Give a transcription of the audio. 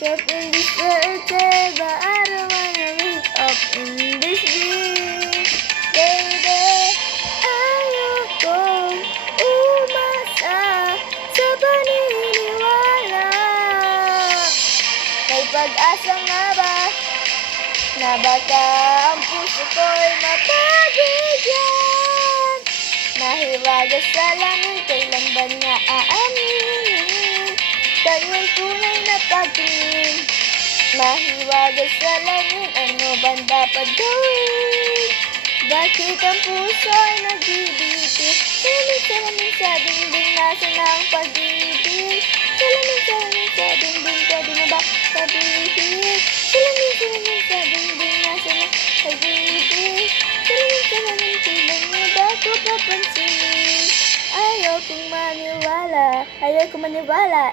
Up in this world, but I don't wanna wake up in this dream. Baby, ayokong umasa sa paniniwala. May pag-asa nga ba na baka ang puso ko'y mapabigyan? Nahiwagas sa langit, kailan ba niya aaminin? Kanyang tunay na pagtingin. Mahiwagas sa langit, ano bang dapat gawin? Bakit ang puso ay nagbibiti? Salamin sa dingding, nasa na ang pag-ibig? Salamin sa dingding, pwede mo ba sabihin? Salamin sa dingding, nasa na pag-ibig? Salamin, kailan mo ba ko papansinin? Ayaw kong maniwala